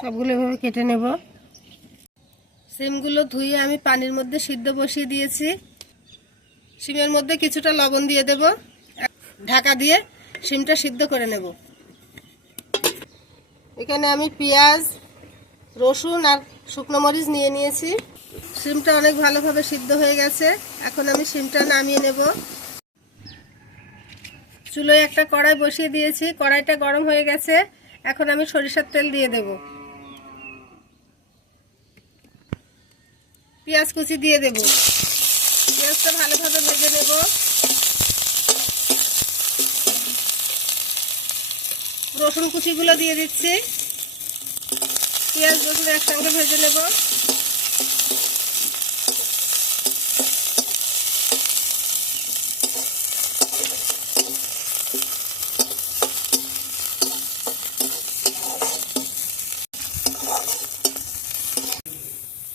সবগুলো এভাবে কেটে নেব। সিমগুলো ধুয়ে আমি পানির মধ্যে সিদ্ধ বসিয়ে দিয়েছি। সিমের মধ্যে কিছুটা লবণ দিয়ে দেব। ঢাকা দিয়ে সিমটা সিদ্ধ করে নেব। এখানে আমি পেঁয়াজ, রসুন আর শুকনো মরিচ নিয়ে নিয়েছি। সিমটা অনেক ভালোভাবে সিদ্ধ হয়ে গেছে। এখন আমি সিমটা নামিয়ে নেব। চুলোয় একটা কড়াই বসিয়ে দিয়েছি। কড়াইটা গরম হয়ে গেছে। এখন আমি সরিষার তেল দিয়ে দেব। পেঁয়াজ কুচি দিয়ে দেব। পেঁয়াজটা ভালোভাবে ভেজে নেব। রসুন কুচিগুলো দিয়ে দিচ্ছি। পেঁয়াজ রসুন একসঙ্গে ভেজে নেব।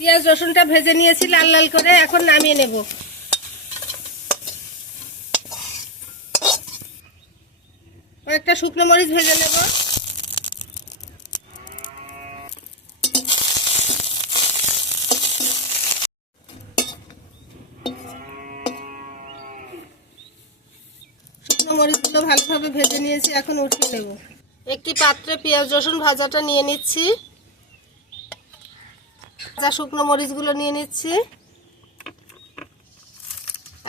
পেঁয়াজ রসুনটা ভেজে নিয়েছি লাল লাল করে, এখন নামিয়ে নেব। কয়েকটা শুকনো মরিচ ভেজে নেব। শুকনো মরিচগুলো ভালোভাবে ভেজে নিয়েছি, এখন উঠিয়ে নেব। একটি পাত্রে পেঁয়াজ রসুন ভাজাটা নিয়ে নিচ্ছি। ভাজা শুকনো মরিচগুলো নিয়ে নিচ্ছি।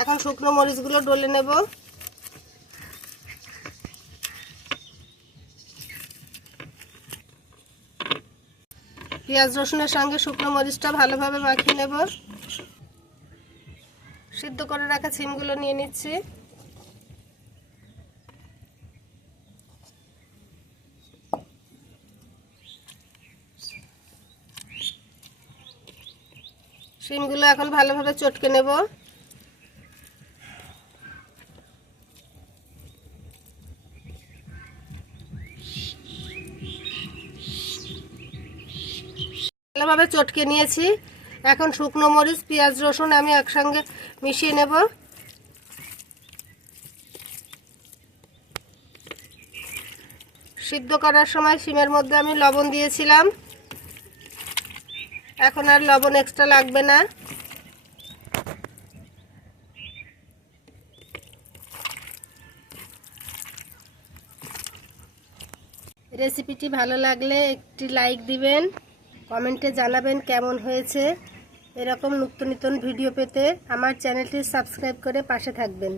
এখন শুকনো মরিচগুলো ডলে নেব। পেঁয়াজ রসুনের সঙ্গে শুকনো মরিচটা ভালোভাবে মাখিয়ে নেব। সিদ্ধ করে রাখা সিমগুলো নিয়ে নিচ্ছি। শিমগুলো এখন ভালোভাবে চটকে নেব। ভালোভাবে চটকে নিয়েছি। এখন শুকনো মরিচ, পেঁয়াজ, রসুন আমি একসঙ্গে মিশিয়ে নেব। সিদ্ধ করার সময় শিমের মধ্যে আমি লবণ দিয়েছিলাম। এখন আর লবণ এক্সট্রা লাগবে না। রেসিপিটি ভালো লাগলে একটি লাইক দিবেন কমেন্টে জানাবেন কেমন হয়েছে। এরকম নিত্য নতুন ভিডিও পেতে আমার চ্যানেলটি সাবস্ক্রাইব করে পাশে থাকবেন।